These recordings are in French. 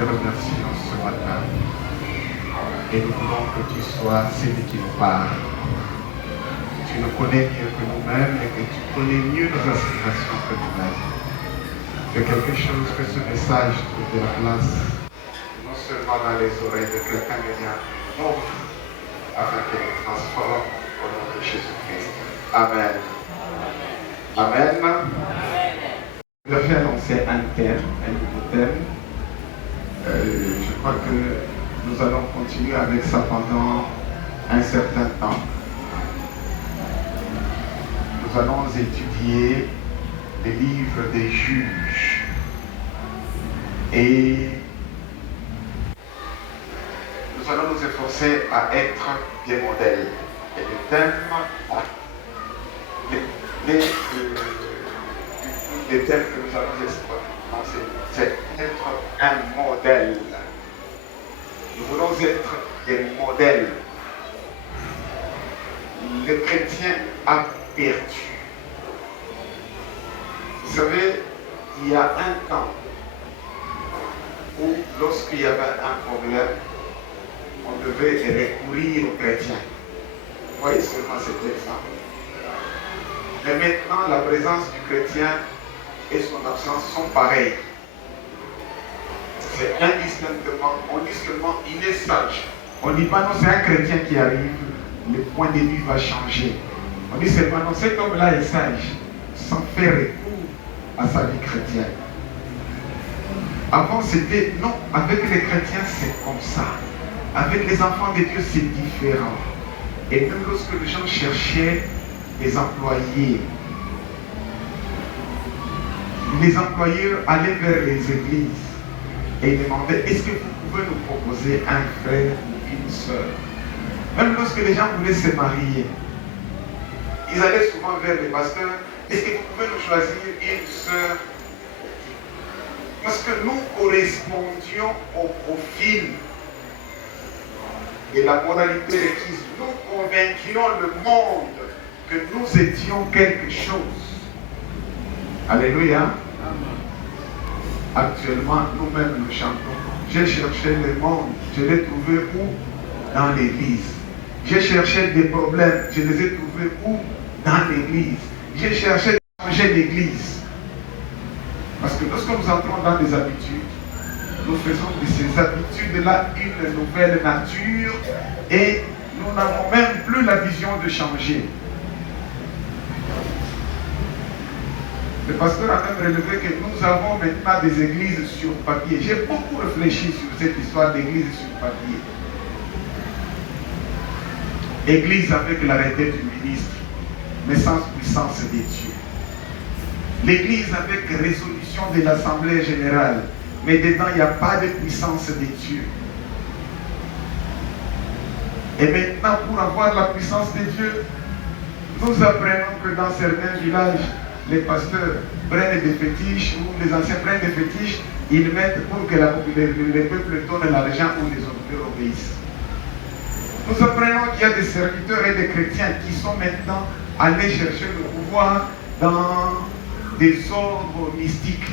te remercions ce matin. Et nous voulons que tu sois celui qui nous parle. Tu nous connais mieux que nous-mêmes et que tu connais mieux nos aspirations que nous-mêmes. Fais quelque chose que ce message trouve de la place, non seulement dans les oreilles de quelqu'un, mais bien non, afin qu'il nous transforme au nom de Jésus-Christ. Amen. Amen. Je vais annoncer un thème, un nouveau thème. Je crois que nous allons continuer avec ça pendant un certain temps. Nous allons étudier les livres des juges et nous allons nous efforcer à être des modèles. Et le thème, les thèmes que nous allons explorer, c'est être un modèle. Nous voulons être des modèles. Le chrétien a perdu. Vous savez, il y a un temps où, lorsqu'il y avait un problème, on devait recourir aux chrétiens. Vous voyez seulement cet exemple. Mais maintenant, la présence du chrétien et son absence sont pareilles. C'est indistinctement, on dit seulement il est sage. On dit pas non, c'est un chrétien qui arrive, le point de vue va changer. On dit seulement non, cet homme-là est sage, sans faire recours à sa vie chrétienne. Avant c'était non, avec les chrétiens c'est comme ça. Avec les enfants de Dieu c'est différent. Et même lorsque les gens cherchaient des employés allaient vers les églises et demandaient est-ce que vous pouvez nous proposer un frère ou une sœur. Même lorsque les gens voulaient se marier, ils allaient souvent vers les pasteurs. Est-ce que vous pouvez nous choisir une sœur? Parce que nous correspondions au profil et la moralité requise. Nous convainquions le monde que nous étions quelque chose. Alléluia. Actuellement, nous-mêmes nous chantons. J'ai cherché le monde, je l'ai trouvé où? Dans l'église. J'ai cherché des problèmes, je les ai trouvés où? Dans l'église. J'ai cherché de changer d'église. Parce que lorsque nous entrons dans des habitudes, nous faisons de ces habitudes-là une nouvelle nature et nous n'avons même plus la vision de changer. Le pasteur a même relevé que nous avons maintenant des églises sur papier. J'ai beaucoup réfléchi sur cette histoire d'église sur papier. Église avec l'arrêté du ministre, mais sans puissance des dieux. L'église avec résolution de l'Assemblée générale, mais dedans il n'y a pas de puissance des dieux. Et maintenant, pour avoir la puissance des dieux, nous apprenons que dans certains villages, les pasteurs prennent des fétiches, ou les anciens prennent des fétiches, ils mettent pour que le peuple donne l'argent ou les auditeurs obéissent. Nous apprenons qu'il y a des serviteurs et des chrétiens qui sont maintenant allés chercher le pouvoir dans des ordres mystiques.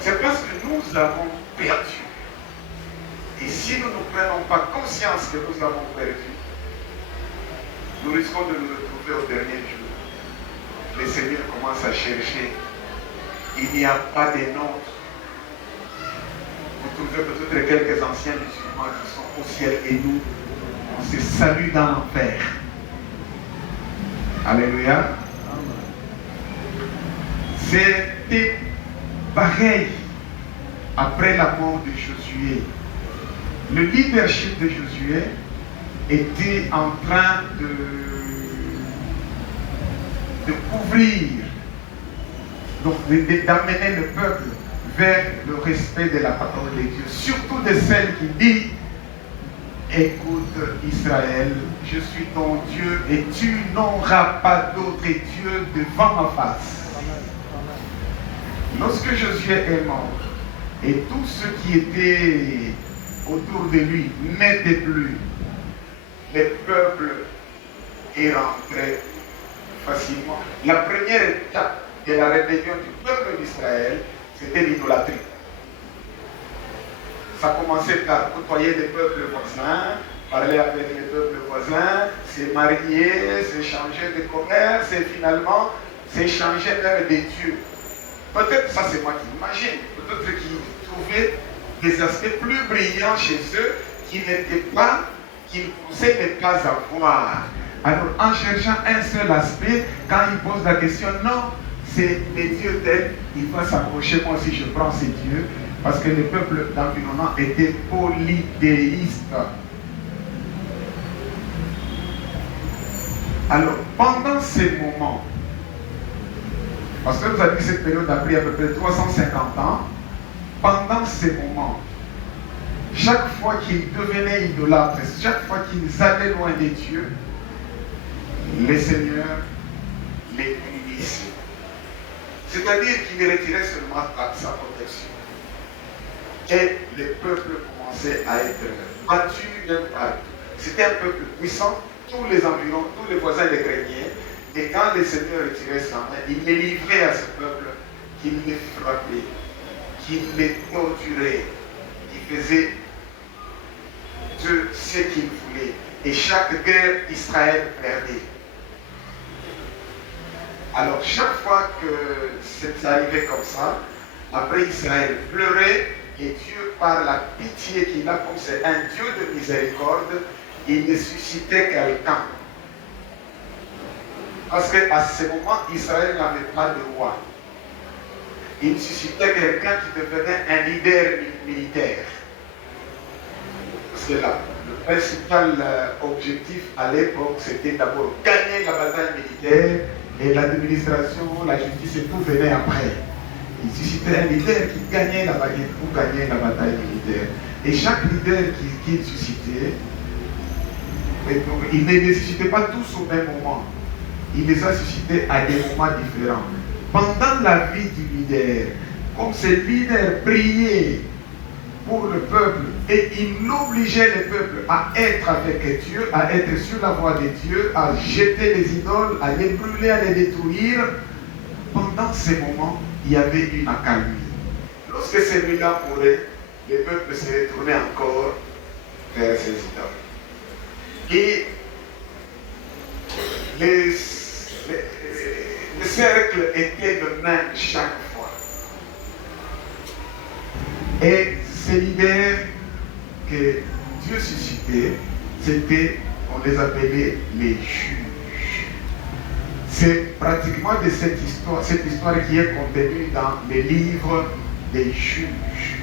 C'est parce que nous avons perdu. Et si nous ne prenons pas conscience que nous avons perdu, nous risquons de nous retrouver au dernier jour. Le Seigneur commence à chercher. Il n'y a pas de nôtres. Vous trouvez peut-être quelques anciens musulmans qui sont au ciel et nous, on se salue dans l'enfer. Alléluia. C'était pareil après la mort de Josué. Le leadership de Josué était en train de couvrir, donc d'amener le peuple vers le respect de la parole de Dieu, surtout de celle qui dit écoute Israël, je suis ton Dieu et tu n'auras pas d'autre Dieu devant ma face. Lorsque Josué est mort et tout ce qui était autour de lui n'était plus, le peuple est rentré facilement. La première étape de la rébellion du peuple d'Israël, c'était l'idolâtrie. Ça commençait par côtoyer des peuples voisins, parler avec les peuples voisins, se marier, s'échanger de commerce et finalement s'échanger même des dieux. Peut-être, ça c'est moi qui imagine, peut-être qu'ils trouvaient des aspects plus brillants chez eux qui n'étaient pas, qu'ils pensaient ne pas avoir. Alors en cherchant un seul aspect, quand ils posent la question, non, c'est les dieux tels, il va s'approcher, moi aussi je prends ces dieux, parce que les peuples d'environnement étaient polythéistes. Alors, pendant ces moments, parce que nous avons dit que cette période a pris à peu près 350 ans, pendant ces moments, chaque fois qu'ils devenaient idolâtres, chaque fois qu'ils allaient loin des dieux, les seigneurs les punissaient. C'est-à-dire qu'ils retiraient seulement sa protection. Et les peuples commençaient à être battus d'un partout. C'était un peuple puissant, tous les environs, tous les voisins les craignaient. Et quand les seigneurs retiraient sa main, ils les livraient à ce peuple qui les frappait, qui les torturait, qui faisait de ce qu'ils voulaient. Et chaque guerre, Israël perdait. Alors chaque fois que c'est arrivé comme ça, après Israël pleurait, et Dieu, par la pitié qu'il a, comme c'est un Dieu de miséricorde, il suscitait quelqu'un. Parce qu'à ce moment, Israël n'avait pas de roi. Il suscitait quelqu'un qui devenait un leader militaire. Parce que là, le principal objectif à l'époque, c'était d'abord gagner la bataille militaire, et l'administration, la justice et tout venait après. Il suscitait un leader qui gagnait la baguette pour gagner la bataille militaire. Et chaque leader qu'il suscitait, il ne les suscitait pas tous au même moment. Il les a suscités à des moments différents. Pendant la vie du leader, comme ce leader priait pour le peuple et il obligeait le peuple à être avec Dieu, à être sur la voie de Dieu, à jeter les idoles, à les brûler, à les détruire, pendant ces moments, il y avait une accalmie. Lorsque celui-là mourait, le peuple se retournait encore vers ses idoles. Et le cercle était le même chaque fois. Et ces leaders que Dieu suscitait, c'était, on les appelait les juges. C'est pratiquement de cette histoire qui est contenue dans les livres des juges.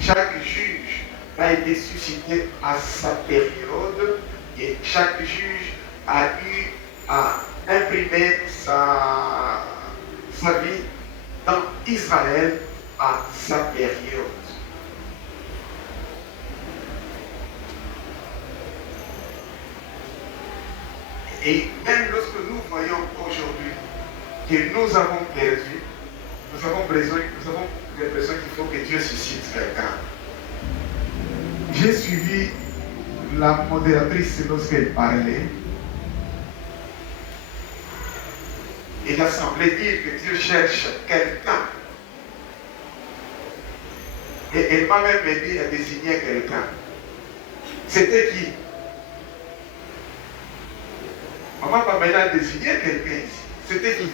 Chaque juge a été suscité à sa période et chaque juge a eu à imprimer sa vie dans Israël à sa période. Et même lorsque nous voyons aujourd'hui que nous avons perdu, nous avons l'impression qu'il faut que Dieu suscite quelqu'un. J'ai suivi la modératrice lorsqu'elle parlait. Il a semblé dire que Dieu cherche quelqu'un. Et elle m'a même aidé à désigner quelqu'un. C'était qui? Maman Pamela a désigné quelqu'un ici. C'était qui?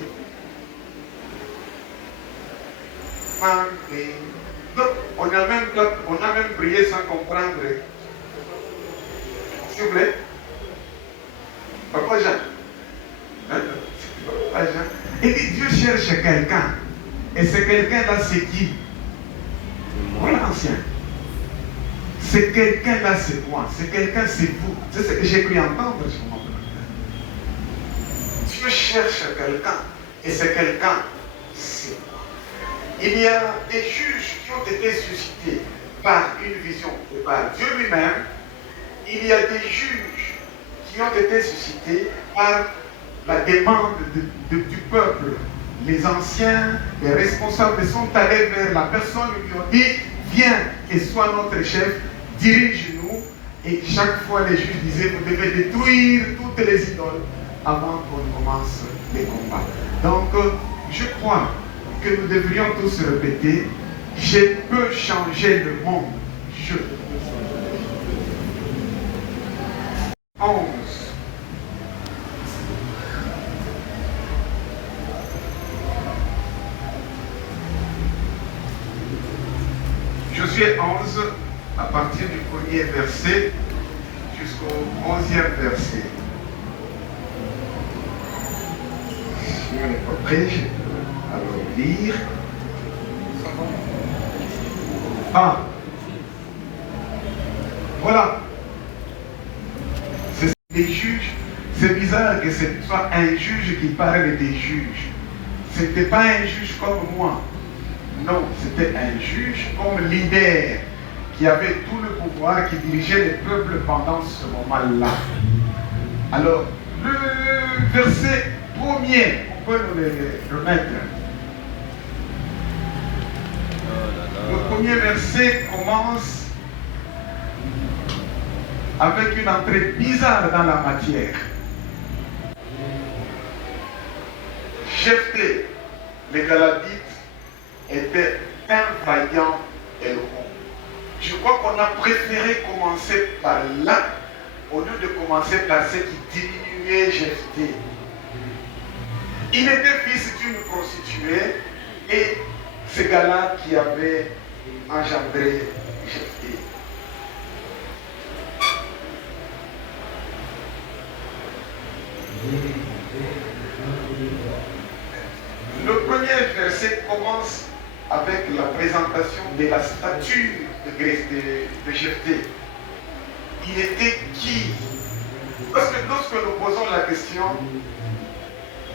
Donc, on a même prié sans comprendre. S'il vous plaît. Papa Jean. Papa Jean. Et Dieu cherche quelqu'un. Et ce quelqu'un-là, c'est qui? Voilà l'ancien. C'est quelqu'un-là, c'est moi. C'est quelqu'un, c'est vous. C'est ce que j'ai cru entendre sur mon plan. Dieu cherche quelqu'un. Et c'est quelqu'un, c'est moi. Il y a des juges qui ont été suscités par une vision et par Dieu lui-même. Il y a des juges qui ont été suscités par la demande du peuple. Les anciens, les responsables sont allés vers la personne et lui ont dit, viens et sois notre chef, dirige-nous. Et chaque fois les juges disaient, vous devez détruire toutes les idoles avant qu'on commence les combats. Donc, je crois que nous devrions tous répéter, je peux changer le monde Je. 11. Josué 11, à partir du premier verset jusqu'au 11e verset. Si on n'est pas prêt, je peux alors lire. Ah, voilà. C'est les juges. C'est bizarre que ce soit un juge qui parle des juges. Ce n'était pas un juge comme moi. Non, c'était un juge comme leader qui avait tout le pouvoir, qui dirigeait le peuple pendant ce moment-là. Alors, le verset premier, on peut nous le remettre. Le premier verset commence avec une entrée bizarre dans la matière. Jephthé, les Galadites, était un vaillant héros. Je crois qu'on a préféré commencer par là au lieu de commencer par ce qui diminuait Jephthé. Il était fils d'une prostituée et ce gars-là qui avait engendré Jephthé. Le premier verset commence avec la présentation de la stature de Jephthé. Il était qui? Parce que lorsque nous posons la question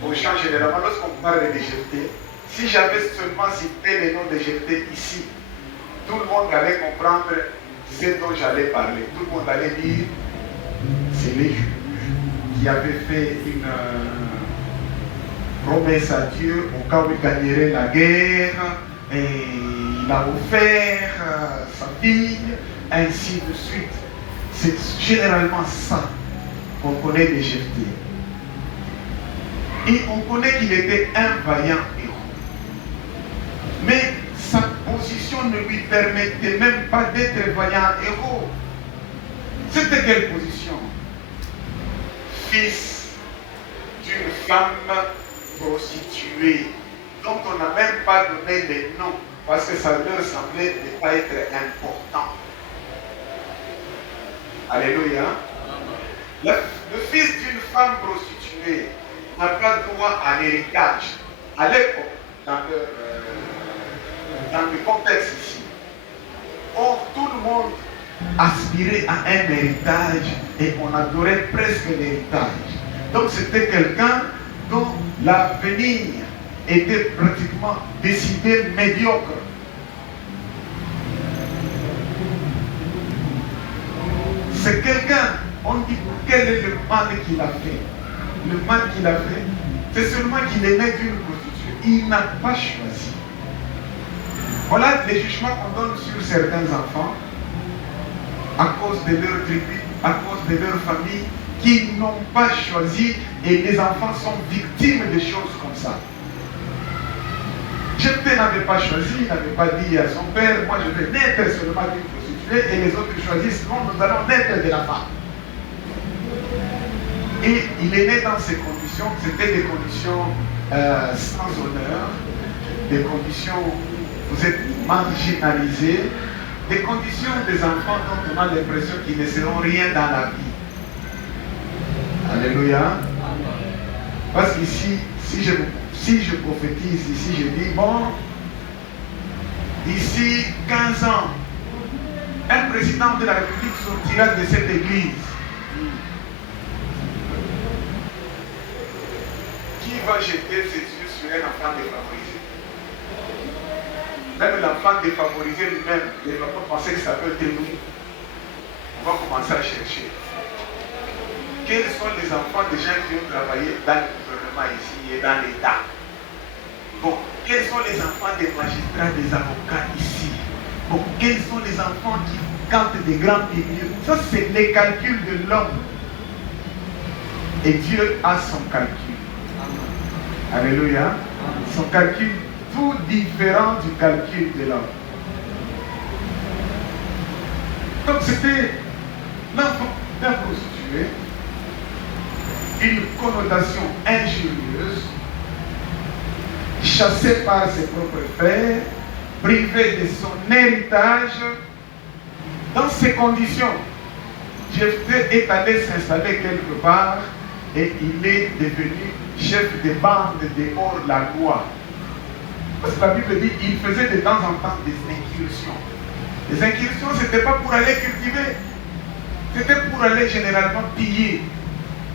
aux gens généralement, lorsqu'on parle de Jephthé, si j'avais seulement cité les noms de Jephthé ici, tout le monde allait comprendre ce dont j'allais parler. Tout le monde allait dire c'est les juges qui avaient fait une promesse à Dieu au cas où il gagnerait la guerre, et il a offert sa fille, ainsi de suite. C'est généralement ça qu'on connaît de Jephthé. Et on connaît qu'il était un vaillant héros. Mais sa position ne lui permettait même pas d'être vaillant héros. C'était quelle position? Fils d'une femme prostituée, dont on n'a même pas donné les noms, parce que ça leur semblait ne pas être important. Alléluia. Le fils d'une femme prostituée n'a pas droit à l'héritage. À l'époque, dans le contexte ici. Or, tout le monde aspirait à un héritage et on adorait presque l'héritage. Donc, c'était quelqu'un dont l'avenir était pratiquement décidé médiocre. C'est quelqu'un, on dit quel est le mal qu'il a fait. Le mal qu'il a fait, c'est seulement qu'il est né d'une prostituée. Il n'a pas choisi. Voilà les jugements qu'on donne sur certains enfants à cause de leur tribu, à cause de leur famille, qui n'ont pas choisi, et les enfants sont victimes de choses comme ça. Jephthé n'avait pas choisi, il n'avait pas dit à son père, moi je vais naître seulement d'une prostituée, et les autres choisissent, non, nous allons naître de la femme. Et il est né dans ces conditions, c'était des conditions sans honneur, des conditions, vous êtes marginalisés, des conditions des enfants dont on a l'impression qu'ils ne seront rien dans la vie. Alléluia. Parce qu'ici, si je prophétise, ici je dis, bon, d'ici 15 ans, un président de la République sortira de cette église. Qui va jeter ses yeux sur un enfant défavorisé? Même l'enfant défavorisé lui-même, il ne va pas penser que ça peut être nous. On va commencer à chercher. Quels sont les enfants des gens qui ont travaillé dans le gouvernement ici et dans l'État? Bon, quels sont les enfants des magistrats, des avocats ici? Bon, quels sont les enfants qui cantent des grands milieux? Ça, c'est les calculs de l'homme. Et Dieu a son calcul. Alléluia. Son calcul tout différent du calcul de l'homme. Donc c'était l'enfant d'un prostitué, d'une connotation injurieuse, chassé par ses propres frères, privé de son héritage. Dans ces conditions, Jephthé est allé s'installer quelque part et il est devenu chef de bande de hors-la-loi. Parce que la Bible dit qu'il faisait de temps en temps des incursions. Les incursions, ce n'était pas pour aller cultiver, c'était pour aller généralement piller.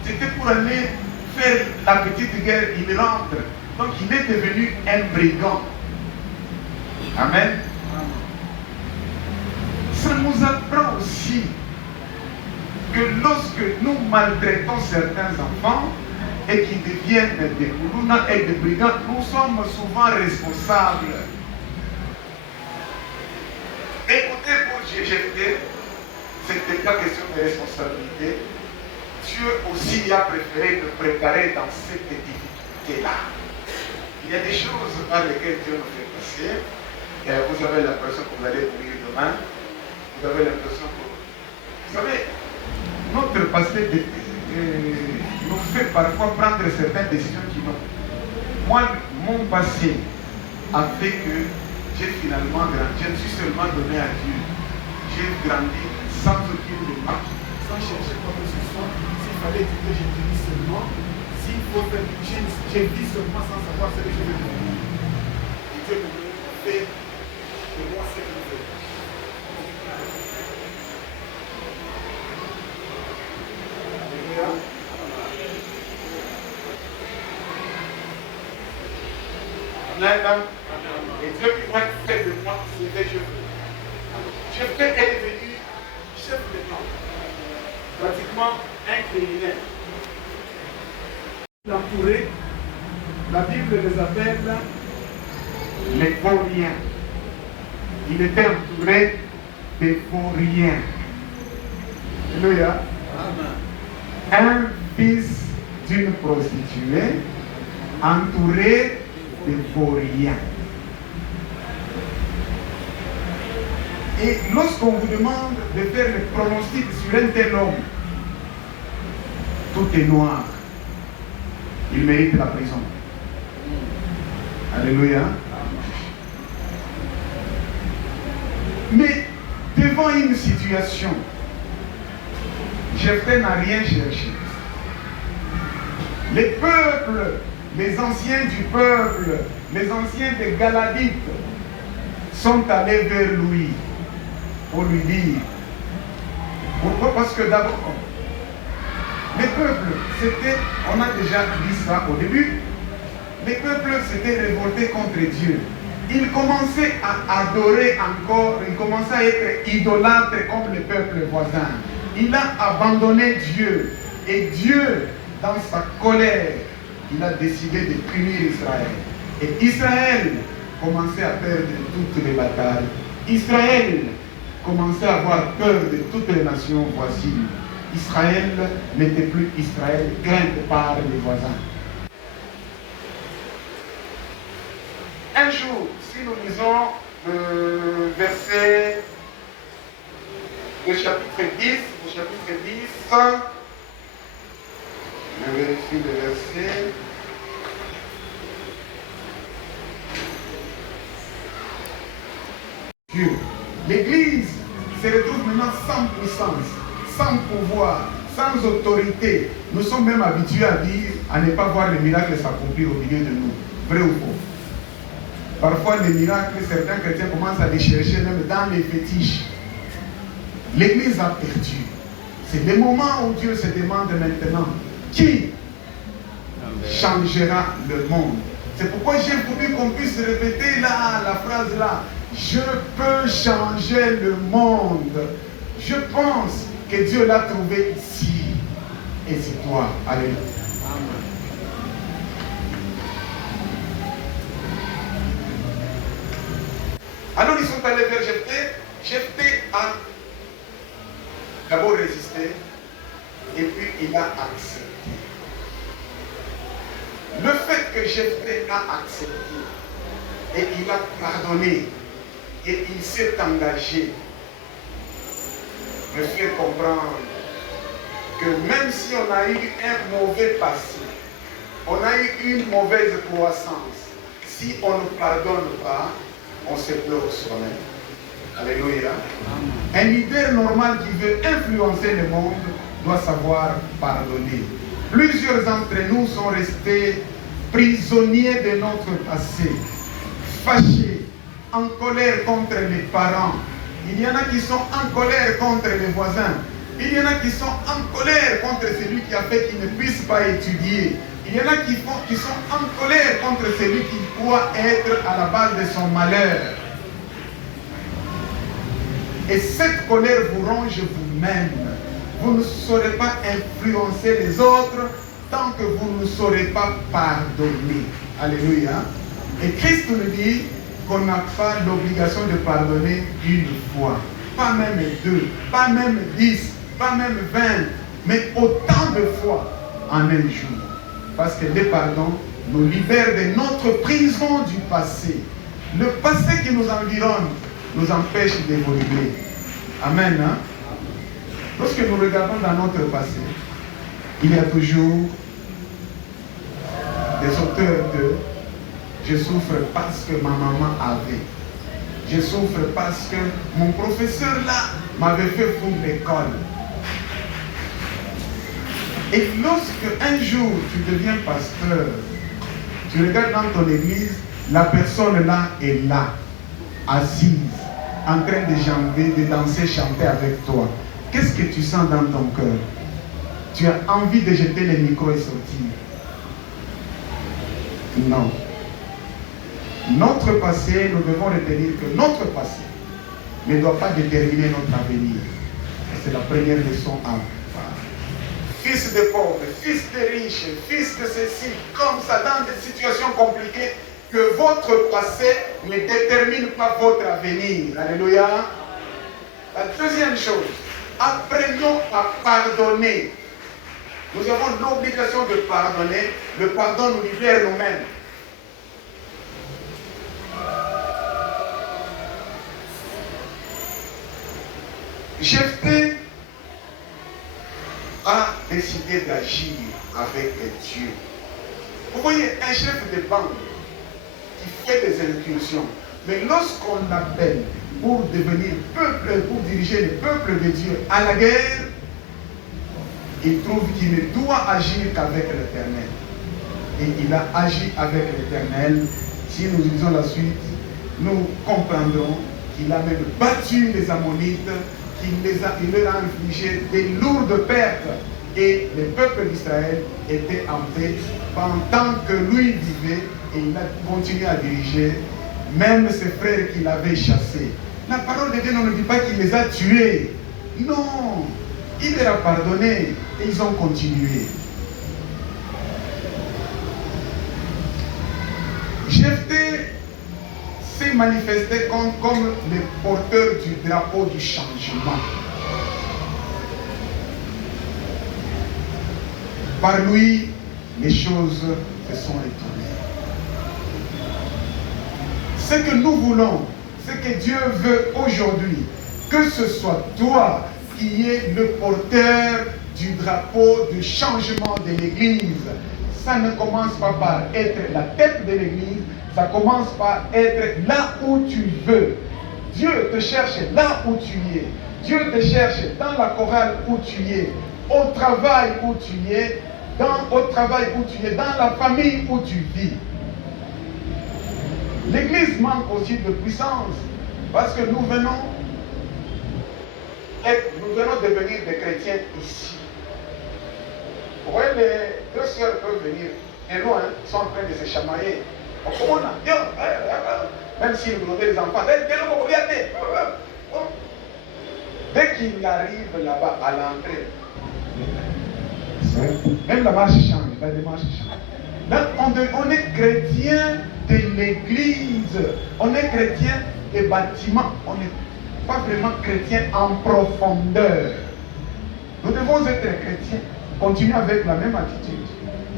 C'était pour aller faire la petite guerre, il rentre. Donc il est devenu un brigand. Amen. Ça nous apprend aussi que lorsque nous maltraitons certains enfants et qu'ils deviennent des moulouna et des brigands, nous sommes souvent responsables. Écoutez, pour Jephthé, ce n'était pas question de responsabilité. Dieu aussi a préféré nous préparer dans cette difficulté-là. Il y a des choses par lesquelles Dieu nous fait passer. Et vous avez l'impression que vous allez mourir demain. Vous avez l'impression que... Vous savez, notre passé nous fait parfois prendre certaines décisions qui n'ont... Moi, mon passé a fait que j'ai finalement grandi. Je me suis seulement donné à Dieu. J'ai grandi sans aucune démarche, sans chercher quoi que ce soit. S'il fallait dire que je vis seulement, s'il faut faire, je vis seulement sans savoir ce que je veux devenir. Et Dieu me fait de moi ce qu'il veut. Amen. Et Dieu qui m'a fait de moi ce que je veux. Jephthé est devenu chef de camp, pratiquement un criminel. Entouré, la Bible les appelle les vauriens. Il était entouré des vauriens. Alléluia. Un fils d'une prostituée entouré de vauriens. Et lorsqu'on vous demande de faire le pronostic sur un tel homme, tout est noir. Il mérite la prison. Alléluia. Mais devant une situation, Jephthé n'a rien cherché. Les peuples, les anciens du peuple, les anciens des Galadites sont allés vers lui pour lui dire. Pourquoi? Parce que d'abord, les peuples, c'était, on a déjà dit ça au début, les peuples s'étaient révoltés contre Dieu. Ils commençaient à adorer encore, ils commençaient à être idolâtres comme les peuples voisins. Il a abandonné Dieu. Et Dieu, dans sa colère, il a décidé de punir Israël. Et Israël commençait à perdre toutes les batailles. Israël commençait à avoir peur de toutes les nations voisines. Israël n'était plus Israël, crainte par les voisins. Un jour, si nous lisons le verset, le chapitre 10, je vérifie le verset. Dieu. L'Église se retrouve maintenant sans puissance, sans pouvoir, sans autorité. Nous sommes même habitués à dire, à ne pas voir les miracles s'accomplir au milieu de nous. Vrai ou faux? Parfois, les miracles, certains chrétiens commencent à les chercher même dans les fétiches. L'Église a perdu. C'est le moment où Dieu se demande maintenant, qui changera le monde? C'est pourquoi j'ai voulu qu'on puisse répéter là, la phrase là. Je peux changer le monde. Je pense que Dieu l'a trouvé ici. Et c'est toi. Alléluia. Amen. Alors ils sont allés vers Jephthé. Jephthé a d'abord résisté et puis il a accepté. Le fait que Jephthé a accepté et il a pardonné et il s'est engagé me fait comprendre que même si on a eu un mauvais passé, on a eu une mauvaise croissance, si on ne pardonne pas, on se pleure soi-même. Alléluia. Un leader normal qui veut influencer le monde doit savoir pardonner. Plusieurs d'entre nous sont restés prisonniers de notre passé, fâchés, en colère contre les parents. Il y en a qui sont en colère contre les voisins. Il y en a qui sont en colère contre celui qui a fait qu'il ne puisse pas étudier. Il y en a qui sont en colère contre celui qui croit être à la base de son malheur. Et cette colère vous ronge vous-même. Vous ne saurez pas influencer les autres tant que vous ne saurez pas pardonner. Alléluia. Et Christ nous dit qu'on n'a pas l'obligation de pardonner une fois. Pas même 2, pas même 10, pas même 20, mais autant de fois en un jour. Parce que le pardon nous libère de notre prison du passé. Le passé qui nous environne nous empêche d'évoluer. Amen. Hein? Lorsque nous regardons dans notre passé, il y a toujours des auteurs de « je souffre parce que ma maman avait ». Je souffre parce que mon professeur là m'avait fait foutre l'école. Et lorsque un jour tu deviens pasteur, tu regardes dans ton église, la personne là est là, assise, en train de jamber, de danser, chanter avec toi. Qu'est-ce que tu sens dans ton cœur? Tu as envie de jeter le micro et sortir? Non. Notre passé, nous devons retenir que notre passé ne doit pas déterminer notre avenir. C'est la première leçon à avoir. Fils de pauvres, fils de riches, fils de ceci, comme ça, dans des situations compliquées, que votre passé ne détermine pas votre avenir. Alléluia. La deuxième chose, apprenons à pardonner. Nous avons l'obligation de pardonner. Le pardon nous libère nous-mêmes. Jephthé a décidé d'agir avec Dieu. Vous voyez, un chef de bande qui fait des incursions, mais lorsqu'on l'appelle pour devenir peuple, pour diriger le peuple de Dieu à la guerre, il trouve qu'il ne doit agir qu'avec l'Éternel. Et il a agi avec l'Éternel. Si nous lisons la suite, nous comprendrons qu'il a même battu les Ammonites, il leur a infligé des lourdes pertes. Et le peuple d'Israël était en paix pendant que lui vivait et il a continué à diriger, même ses frères qu'il avait chassés. La parole de Dieu ne nous dit pas qu'il les a tués. Non, il leur a pardonné et ils ont continué. Jephthé s'est manifesté comme le porteur du drapeau du changement. Par lui, les choses se sont retournées. Ce que nous voulons, ce que Dieu veut aujourd'hui, que ce soit toi qui es le porteur du drapeau du changement de l'Église. Ça ne commence pas par être la tête de l'Église, ça commence par être là où tu veux. Dieu te cherche là où tu es. Dieu te cherche dans la chorale où tu es, au travail où tu es, au travail où tu es, dans la famille où tu vis. L'Église manque aussi de puissance parce que nous venons devenir des chrétiens ici. Vous voyez, les deux sœurs peuvent venir et loin, sont en train de se chamailler. Même s'ils vous donnent les enfants, dès qu'il arrive là-bas à l'entrée, même la marche change, la démarche change. Là, on est chrétien de l'église, on est chrétien des bâtiments, on n'est pas vraiment chrétien en profondeur. Nous devons être chrétiens, continuer avec la même attitude,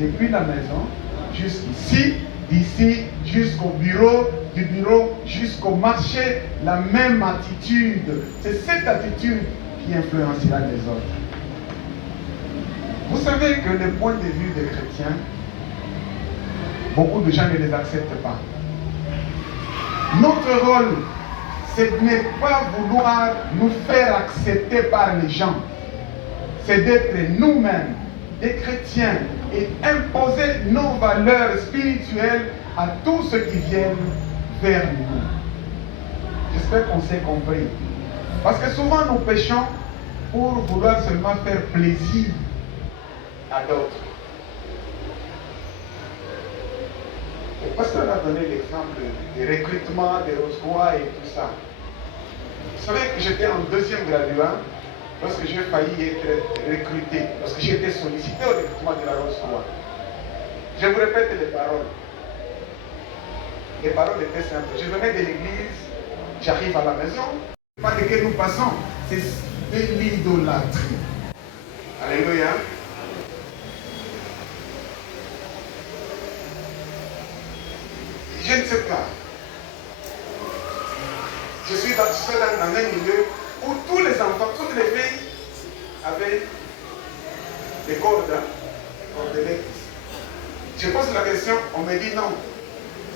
depuis la maison jusqu'ici, d'ici jusqu'au bureau, du bureau jusqu'au marché, la même attitude. C'est cette attitude qui influencera les autres. Vous savez que les points de vue des chrétiens, beaucoup de gens ne les acceptent pas. Notre rôle, ce n'est pas vouloir nous faire accepter par les gens. C'est d'être nous-mêmes, des chrétiens, et imposer nos valeurs spirituelles à tous ceux qui viennent vers nous. J'espère qu'on s'est compris. Parce que souvent nous péchons pour vouloir seulement faire plaisir à d'autres. Le pasteur a donné l'exemple des recrutements, des Rose-Croix et tout ça. Vous savez que j'étais en deuxième graduat lorsque j'ai failli être recruté, lorsque j'ai été sollicité au recrutement de la Rose-Croix. Je vous répète les paroles. Les paroles étaient simples. Je venais de l'église, j'arrive à la maison. Pas de que nous passons, c'est de l'idolâtrie. Alléluia. Je ne sais pas. Je suis dans un milieu où tous les enfants, toutes les filles avaient des cordes, des cordelettes. Je pose la question, on me dit non.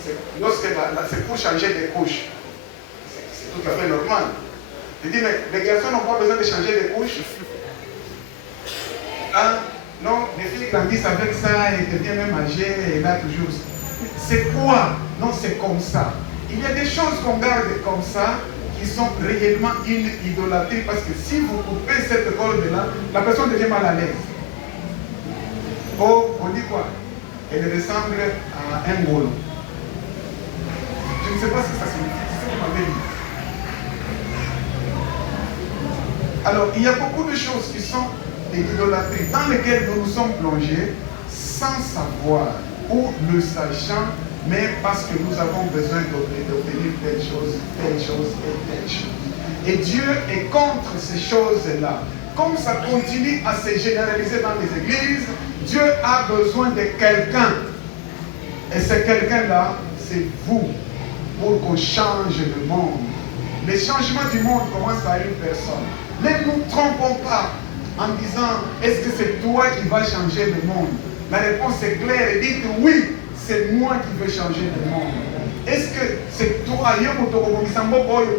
C'est pour changer des couches. C'est tout à fait normal. Je dis, mais les garçons n'ont pas besoin de changer des couches. Ah, non, les filles grandissent avec ça et deviennent même âgées et là toujours. C'est quoi? Non, c'est comme ça. Il y a des choses qu'on garde comme ça qui sont réellement une idolâtrie parce que si vous coupez cette corde-là, la personne devient mal à l'aise. Oh, on dit quoi? Elle ressemble à un golo. Je ne sais pas ce que ça signifie, c'est ce qu'on m'avait dit. Alors, il y a beaucoup de choses qui sont des idolâtries dans lesquelles nous nous sommes plongés sans savoir ou le sachant, mais parce que nous avons besoin d'obtenir telle chose et telle chose. Et Dieu est contre ces choses-là. Comme ça continue à se généraliser dans les églises, Dieu a besoin de quelqu'un. Et ce quelqu'un-là, c'est vous, pour qu'on change le monde. Le changement du monde commence par une personne. Ne nous trompons pas en disant, est-ce que c'est toi qui vas changer le monde? La réponse est claire et dites oui, c'est moi qui veux changer le monde. Est-ce que c'est toi,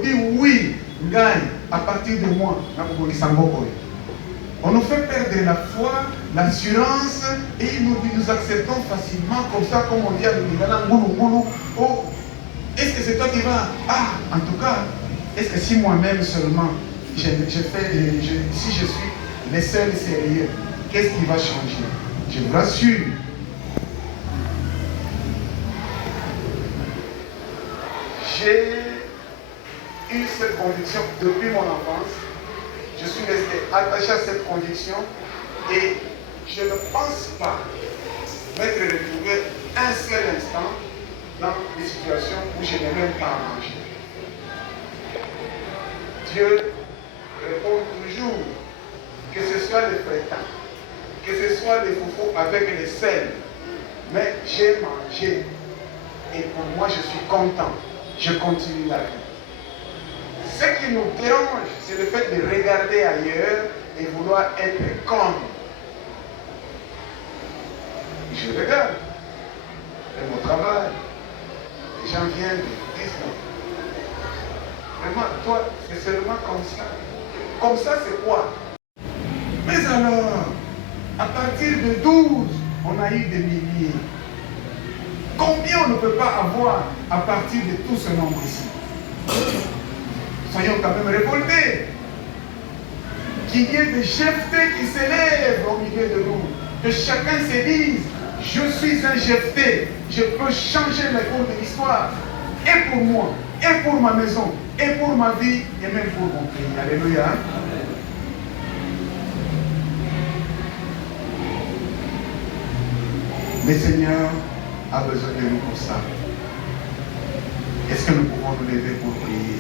dit oui, gagne à partir de moi. On nous fait perdre la foi, l'assurance et nous acceptons facilement comme ça, comme on dit à l'Ouligalan, oh, est-ce que c'est toi qui vas? Ah, en tout cas, est-ce que si moi-même seulement, si je suis le seul sérieux, qu'est-ce qui va changer? Je vous rassure. J'ai eu cette conviction depuis mon enfance. Je suis resté attaché à cette conviction et je ne pense pas m'être retrouvé un seul instant dans des situations où je n'ai même pas à manger. Dieu répond toujours, que ce soit les frétins, que ce soit les foufous avec les sels, mais j'ai mangé et pour moi je suis content, je continue la vie. Ce qui nous dérange, c'est le fait de regarder ailleurs et vouloir être comme. Je regarde, c'est mon travail, les gens viennent et disent non. Vraiment, toi, c'est seulement comme ça. Comme ça, c'est quoi? Mais alors, à partir de 12, on a eu des milliers. Combien on ne peut pas avoir à partir de tout ce nombre ici? Soyons quand même révoltés. Qu'il y ait des jephtés qui s'élèvent au milieu de nous. Que chacun se dise, je suis un jephté. Je peux changer le cours de l'histoire. Et pour moi, et pour ma maison, et pour ma vie, et même pour mon pays. Alléluia. Le Seigneur a besoin de nous pour ça. Est-ce que nous pouvons nous lever pour prier?